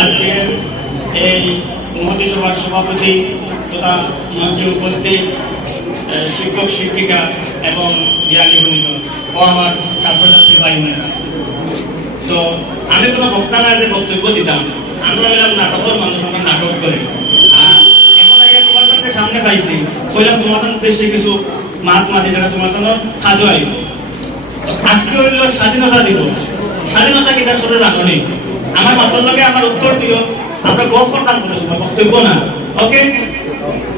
আজকে এই মহতী সভার সভাপতি তথা মঞ্চে উপস্থিত শিক্ষক, শিক্ষিকা এবং জ্ঞানী গুণীজন ও আমার ছাত্রছাত্রী ভাই বোনেরা তো আমি কোনো বক্তা না যে বক্তব্য দিতাম আমরা বললাম নাটকের মানুষ, আমরা নাটক করি। আর আগে তোমার তাদের সামনে পাইছি, কইলাম তোমার দেশে কিছু মহাত্মা যেটা তোমার জন্য কাজ হয় আজকে হইল স্বাধীনতা দিবস। স্বাধীনতা কি তার জানো নি? আমার মাতার লগে আমার উত্তর দিও। আমরা গল্প করতাম কোনো সময় বক্তব্য না। ওকে?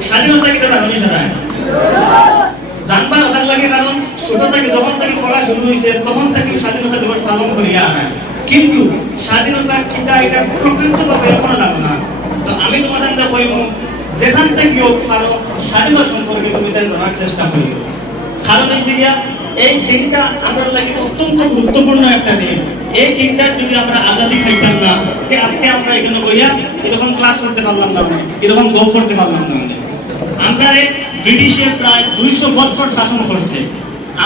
স্বাধীনতা কি তা জানো নি জানবা ওটার লাগে কারণ ছোট থেকে যখন থেকে পড়া শুরু হয়েছে তখন থেকে স্বাধীনতা দিবস পালন করিয়া আনা কিন্তু স্বাধীনতা কিটা এটা প্রকৃতভাবে এখনও জানো না। তো আমি তোমাদের কইব, যেখান থেকে হোক পারো, স্বাধীনতা সম্পর্কে তুমি জানার চেষ্টা করি কারণ হচ্ছে গিয়া এই দিনটা আমরা লাগে অত্যন্ত গুরুত্বপূর্ণ একটা দিন। এই দিনটা যদি আমরা আজাদি খাইতাম না, যে আজকে আমরা এখানে বইয়া এরকম ক্লাস করতে পারলাম না এরকম গো করতে পারলাম না আমরা। ব্রিটিশে প্রায় দুইশো বছর শাসন করছে।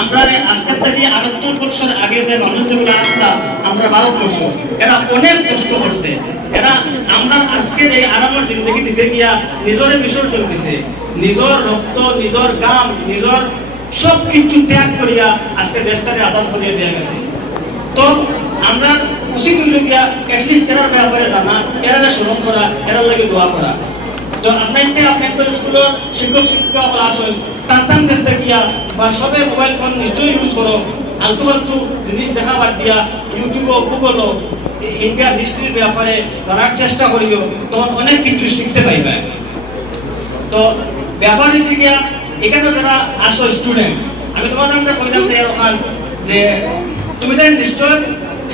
আমরা আজকের থেকে আটাত্তর বছর আগে যে মানুষগুলো আসলাম আমরা ভারতবর্ষ, এরা অনেক কষ্ট করছে। এরা আমরা আজকের এই আরামের জিন্দগি দিতে গিয়া নিজরে বিসর্জন দিছে নিজর রক্ত, নিজর গাম, নিজর সব কিছু ত্যাগ করিয়া আজকে দেশটাকে আদান করিয়া দেওয়া গেছে। তো আমরা উচিত হইল গিয়া এটলিস্ট এরার ব্যাপারে জানা এরারে স্মরণ করা এরার লাগে দোয়া করা। তো আপনাকে আপনাদের স্কুলের শিক্ষক, শিক্ষিকা ক্লাস হয় তান্তান কাছে গিয়া বা সবে মোবাইল ফোন নিশ্চয়ই ইউজ করো। আলতু ফালতু জিনিস দেখা বাদ দিয়া ইউটিউবও গুগলও ইন্ডিয়ার হিস্ট্রির ব্যাপারে জানার চেষ্টা করিও, তখন অনেক কিছু শিখতে পাইবে। তো ব্যাপার গিয়া এখানে যারা আসো স্টুডেন্ট আমি তোমাদের আমরা কইলাম যে এরকম যে তুমি তো নিশ্চয়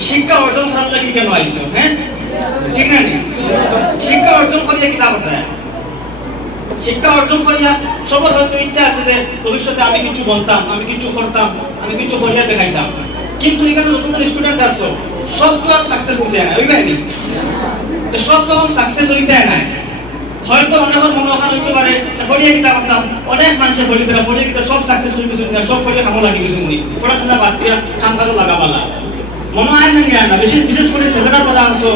শিক্ষা অর্জন করার লাগি কেন আইছো হ্যাঁ? ঠিক না নি? তো শিক্ষা অর্জন করিয়া কি লাভ হয় শিক্ষা অর্জন করিয়া সবার হয়তো ইচ্ছা আছে যে ভবিষ্যতে আমি কিছু বলতাম, আমি কিছু করতাম, আমি কিছু করিয়া দেখাইতাম। কিন্তু এখানে নতুন স্টুডেন্ট আসছো, সব তো আর সাকসেস হইতে না ওই বাহিনী তো সব যখন সাকসেস হইতে না হয়তো অনেকের মনে ওখানে হইতে পারে। ফরিয়া কিতা করতাম অনেক মানুষের ফরিয়ে দিলা ফরিয়া কিতা সব সাকসেস হয়ে গেছে সব কামো গেছে নি পড়াশোনা বাদ কাম কাজে লাগাবালা। মনে হয় না বিশেষ করে ছেলেরা যারা আসো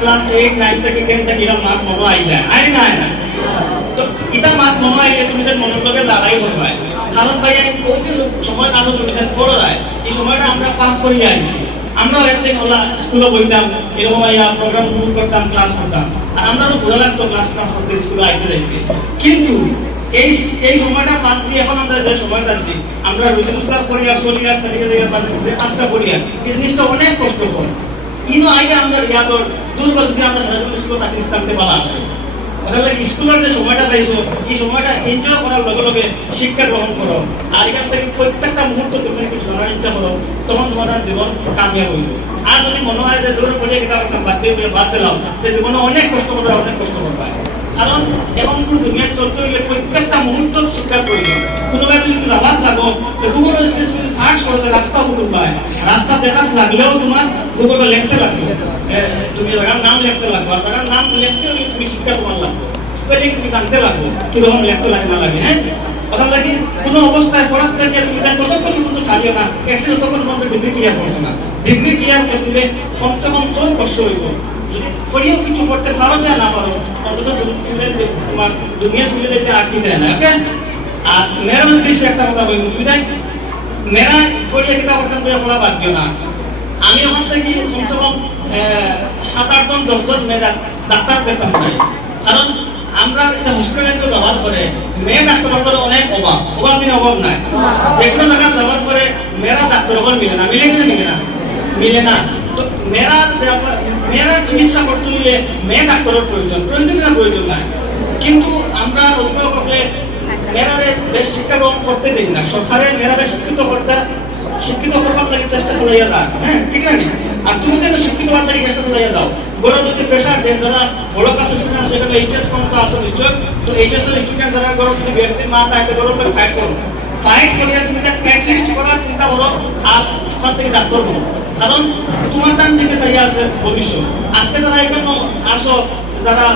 ক্লাস এইট নাইন থেকে টেন থেকে এরা মাত মনে আই যায়। আই না, আয় না। তো ইটা মাত মনে হয় তুমি তার মনের লগে দাঁড়াই করবে কারণ ভাই ওই সময় আসো তুমি তার রায় এই সময়টা আমরা পাস করিয়ে আইছি। আমরা একদিন ওলা স্কুলে বইতাম, এরকম প্রোগ্রাম করতাম ক্লাস করতাম। আর আমরা তো লাগতো ক্লাস ক্লাস করতে স্কুলে আইতে যাইতে। কিন্তু এই এই সময়টা পাস দিয়ে এখন আমরা যে সময়টা আছি, আমরা রোজগার করি আর চলি আর চালিয়ে যাই যে কাজটা করি আর এই জিনিসটা অনেক কষ্টকর। ইনো আগে আমরা ইয়াদর দুর্গ যদি আমরা সরাসরি স্কুলে থাকি থাকতে পারা আসে তাহলে স্কুলের যে সময়টা পাইছো এই সময়টা এনজয় করার লগে লগে শিক্ষা গ্রহণ করো। আর এখান থেকে প্রত্যেকটা মুহূর্ত তুমি কিছু জানার ইচ্ছা করো, তখন তোমার জীবন কামিয়াব হইল আর যদি মনে হয় যে দূর একটা বাদ দিয়ে বাদ পেলাম জীবনে অনেক কষ্ট করবে, অনেক কষ্ট করবে। কারণ এখন তুমি দুনিয়া চলতে হইলে প্রত্যেকটা মুহূর্ত শিক্ষার প্রয়োজন কোনোভাবে তুমি যাবার লাগো, তো তুমি সার্চ করো যে রাস্তা গুগল পায় রাস্তা দেখার লাগলেও তোমার গুগলে লিখতে লাগবে। তুমি জায়গার নাম লিখতে লাগবে, আর জায়গার নাম লিখতে হলে তুমি শিক্ষা তোমার লাগবে স্পেলিং তুমি জানতে লাগবে, কীরকম লিখতে লাগে, না লাগে হ্যাঁ? কথা লাগে, কোনো অবস্থায় পড়ার থেকে তুমি তার ততক্ষণ পর্যন্ত ছাড়িও না একটু যতক্ষণ পর্যন্ত ডিগ্রি ক্লিয়ার করছ না ডিগ্রি ক্লিয়ার করতে কমসে কম সব কষ্ট হইব। ফরিও কিছু করতে পারো চাই না পারো, অন্তত তোমার দুনিয়া শুনে যেতে আটকে দেয় না ওকে আর মেয়ের উদ্দেশ্যে একটা কথা বলব, তুমি দেখ মেয়েরা ফরিয়া কিতাব বলে পড়া বাদ দিও না। আমি ওখান থেকে কমসে কম সাত আটজন দশজন মেয়ে ডাক্তার দেখতাম চাই কারণ আমরা একটা হসপিটালে তো ব্যবহার করে মেয়ে ডাক্তার অনেক অভাব। অভাব দিনে অভাব নাই। যে কোনো জায়গায় ব্যবহার করে মেয়েরা ডাক্তার মিলে না। মিলে কিনা মিলে না? মিলে না। তো মেয়েরা মেয়েরা চিকিৎসা করতে হইলে মেয়ে ডাক্তারের প্রয়োজন প্রয়োজন না প্রয়োজন নাই। কিন্তু আমরা অভিভাবকলে মেয়েরারে বেশ শিক্ষা গ্রহণ করতে দিন না। সরকারের মেয়েরারে শিক্ষিত করতে, শিক্ষিত করবার লাগে চেষ্টা চালাইয়া দাও হ্যাঁ ঠিক না? আর তুমি কেন শিক্ষিত হওয়ার লাগে চেষ্টা চালাইয়া দাও বড় যদি প্রেশার দেন, যারা বড় কাছে স্টুডেন্ট সেখানে এইচএস পর্যন্ত আসো নিশ্চয় তো এইচএস এর স্টুডেন্ট যারা করো যদি ব্যক্তির মা তা একটা করো। ফাইট করো তুমি অ্যাটলিস্ট করার চিন্তা করো, আর ওখান থেকে ডাক্তার করো কারণ তোমার চাইয়া আছে ভবিষ্যৎ। আজকে যারা এখানে আসো, যারা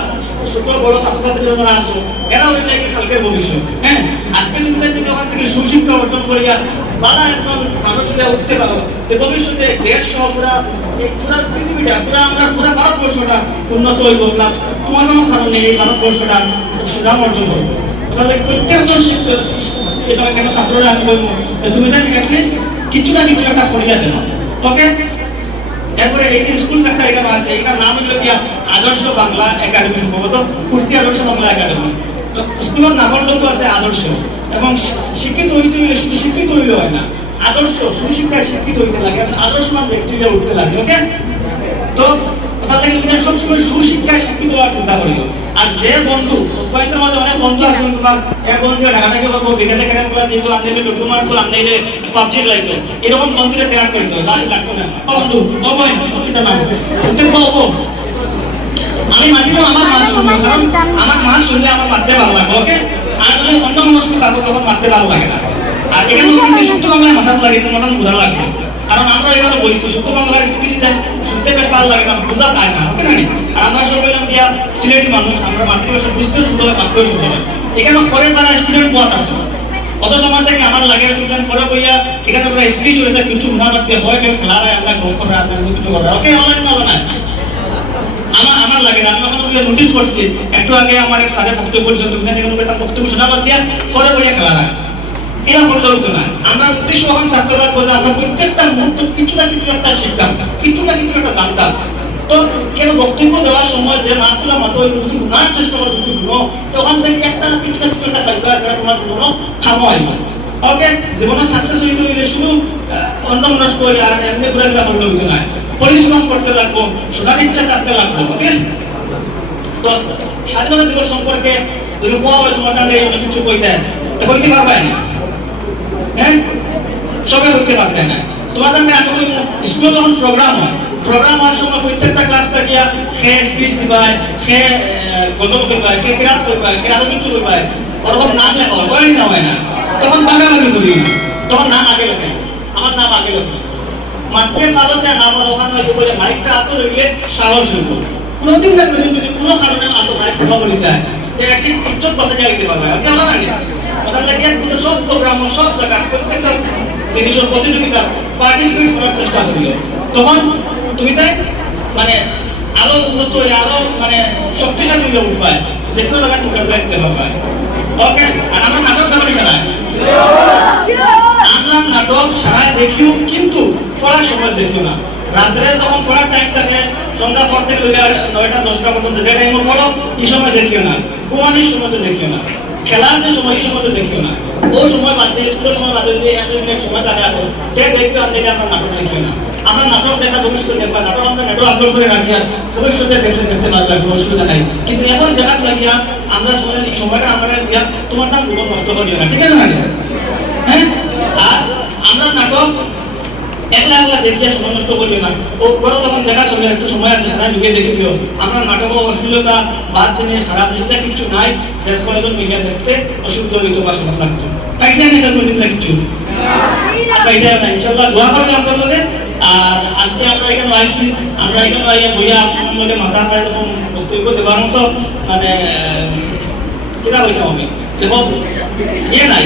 বড় ছাত্রছাত্রীরা যারা আছে এরা কি কালকের ভবিষ্যৎ। হ্যাঁ আজকে তুমি ওখান থেকে সুশিক্ষা অর্জন করিয়া বালা একজন মানুষ উঠতে পারো, যে ভবিষ্যতে দেশ পুরা পৃথিবীটা আমরা পুরা ভারতবর্ষটা উন্নত হইব প্লাস তোমার কারণে এই ভারতবর্ষটা সুনাম অর্জন করব। এটা অ্যাটলিস্ট কিছু একটা করিয়া দেবো ওকে? এরপরে এই যে স্কুল একটা এখানে আছে, এটার নাম কি? আদর্শ বাংলা একাডেমি, সম্ভবত কুর্তি আদর্শ বাংলা একাডেমি। তো স্কুলের নামের লোক আছে আদর্শ। এবং শিক্ষিত হইতে হইলে শুধু শিক্ষিত হইলে হয় না, আদর্শ, সুশিক্ষায় শিক্ষিত হইতে লাগে আদর্শমান ব্যক্তি উঠতে লাগে, ওকে? তো তাহলে কিন্তু সবসময় সুশিক্ষায় শিক্ষিত হওয়ার চিন্তা করিও আর যে বন্ধু কয়েকটার মধ্যে অনেক বন্ধু আছে তোমার এক বন্ধু ঢাকাটাকে করব বিকেলে কেন বলা দিত আনলে টুটু মারবো আনলে পাবজি লাইতো এরকম বন্ধুরে দেওয়া করতো লাল লাগতো না। বন্ধু তুমি ও ও আমি মানি না, আমার মান শুনব কারণ আমার মান শুনলে আমার মারতে ভালো লাগে, ওকে? আর যদি অন্য মানুষকে তাকে তখন মারতে ভালো লাগে না। আর এখানে শুদ্ধ বাংলায় মাথার লাগে মাথা ঘুরা লাগবে। কারণ আমরা এখানে বলছি, শুদ্ধ বাংলার স্পিচটা শুনতে বেশ ভালো লাগে না বোঝা পায় না, ওকে না আর আমরা সব বললাম গিয়া সিলেটি মানুষ, আমরা মাতৃভাষা বুঝতে শুনতে হবে মাতৃভাষা শুনতে হবে এখানে ফরেন তারা স্টুডেন্ট পথ আছে। অত সময় থেকে আমার লাগে তুমি ফরে বইয়া এখানে পুরো স্পিচ হয়ে কিছু না লাগতে হয় কেউ খেলা রায় আমরা গোল করা কিছু করা ওকে অনলাইন ভালো না। আমার আমার লাগে না। আমি ওগুলো নোটিস করছি, একটু আগে আমার এক স্যারের বক্তব্য পরিচয় তুমি বক্তব্য শোনা বাদ দিয়া, পরে বইয়া খেলা রাখ এরা করলে আমরা কিছু না কিছু একটা কিছু না কিছু একটা করো কিছু অন্য হইলে আর এমনি পরিশ্রম করতে লাগবো সুধার ইচ্ছা থাকতে লাগবো ওকে? তো স্বাধীনতা দিবস সম্পর্কে অনেক কিছু কইতে, তো কইতে পারবে না হ্যাঁ? সবে হইতে পারবে না। কাছে আমি কইব স্কুলে যখন প্রোগ্রাম হয় প্রোগ্রাম হওয়ার সময় প্রত্যেকটা ক্লাস থাকিয়া খে স্পিচ দিবাই খে গজল করবাই খে কিরাত করবাই খে আরও কিছু করবাই ওরকম নাম লেখা হয় হয় না হয় না। তখন ভাগাভাগি করি তখন নাম আগে লেখে। আমার নাম আগে লেখে। মাঠে কারও যা নাম ওখানে হয়তো বলে মাইকটা হাতে লইলে সাহস হইব। কোনোদিন না কোনোদিন যদি কোনো কারণে আতো ঠোকা বলি যায় যে একটি ইজ্জত বসে যাই দিতে পারবে। কেমন লাগে? কথা লাগে কিন্তু সব প্রোগ্রাম সব জায়গা প্রত্যেকটা জিনিসের প্রতিযোগিতা পার্টিসিপেট করার চেষ্টা করিও তখন তুমি তাই মানে আরও উন্নত হয়ে, আরও মানে শক্তিশালী হয়ে উঠবে যে কোনো জায়গায় মোকাবিলা দিতে পারবে ওকে আর আমার নাটক দেওয়ানি ছাড়া আমরা নাটক সারা দেখিও, কিন্তু পড়ার সময় দেখিও না। রাত্রে যখন পড়ার টাইম থাকে, সন্ধ্যা পর থেকে নয়টা, দশটা পর্যন্ত যে টাইমে পড়ো এই সময় দেখিও না। ঘুমানির সময় তো দেখিও না। খেলার যে সময়, এই সময় তো দেখিও না। ও সময় বাদ দিয়ে স্কুলের সময় বাদ দিয়ে এক মিনিট সময় থাকে এখন সে দেখবে দেখে আমরা নাটক দেখিও না। আমরা নাটক দেখা ভবিষ্যতে দেখবা, নাটক আমরা নাটক আপলোড করে রাখি আর ভবিষ্যতে দেখলে দেখতে পারবে কোনো অসুবিধা নাই। কিন্তু এখন দেখার লাগিয়া আমরা সময়, এই সময়টা আমরা দিয়া তোমার নাম জীবন নষ্ট করিও না, ঠিক আছে না? হ্যাঁ? আর আমরা নাটক একলা একলা দেখিয়ে সময় নষ্ট করি না। ও করো তখন দেখা চলে একটু সময় আছে সারা ঢুকে দেখে দিও আমরা নাটক অশ্লীলতা, বাদ জিনিস খারাপ জিনিসটা কিছু নাই যে কয়েকজন মিডিয়া দেখতে অসুবিধা হইত বা সময় লাগতো তাই না, এটা না কিছু? আচ্ছা না, ইনশাআল্লাহ দোয়া করেন আর আজকে আমরা এখানে আইসি আমরা এখানে আইয়া বইয়া মনে মাথা পায় তখন বক্তব্য দেওয়ার মতো মানে কিনা দেখো ইয়ে নাই,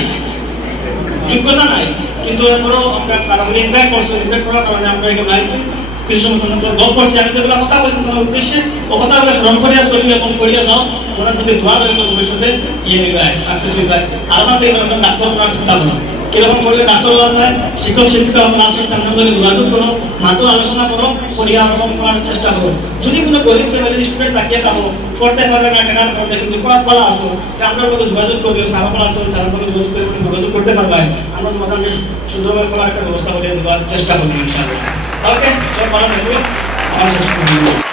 যোগ্যতা নাই। কিন্তু এরপরও আমরা সারা ইনভাইট করছি ইনভাইট করার কারণে আমরা এখানে আইসি কিছু সময় গল্প করছি। আমি যেগুলো কথা বলছি কোনো উদ্দেশ্যে। ও কথাগুলো স্মরণ করিয়া চলি এবং করিয়া যাও। ওরা যদি দোয়া রইল ভবিষ্যতে ইয়ে হইবে সাকসেস হইবে। আর আমাদের এরকম ডাক্তার করার চিন্তা করো কীরকম করলে ডাক্তার হওয়া যায়? শিক্ষক, শিক্ষিকা, আমরা আসলে তার সঙ্গে যোগাযোগ করো। মাতো আলোচনা করো। করিয়া রকম করার চেষ্টা করো। যদি কোনো গরিব ফ্যামিলির স্টুডেন্ট তাকিয়ে থাকো, পড়তে পারে না, টাকার পড়তে কিন্তু পড়ার পালা আসো আমরা লোক যোগাযোগ করবে সারা পালা আসো, সারা পালা যোগাযোগ করে যোগাযোগ করতে পারবেন আমরা মোটামুটি সুন্দরভাবে করার একটা ব্যবস্থা করে দেওয়ার চেষ্টা করব, ইনশাআল্লাহ। ওকে সব ভালো থাকবে।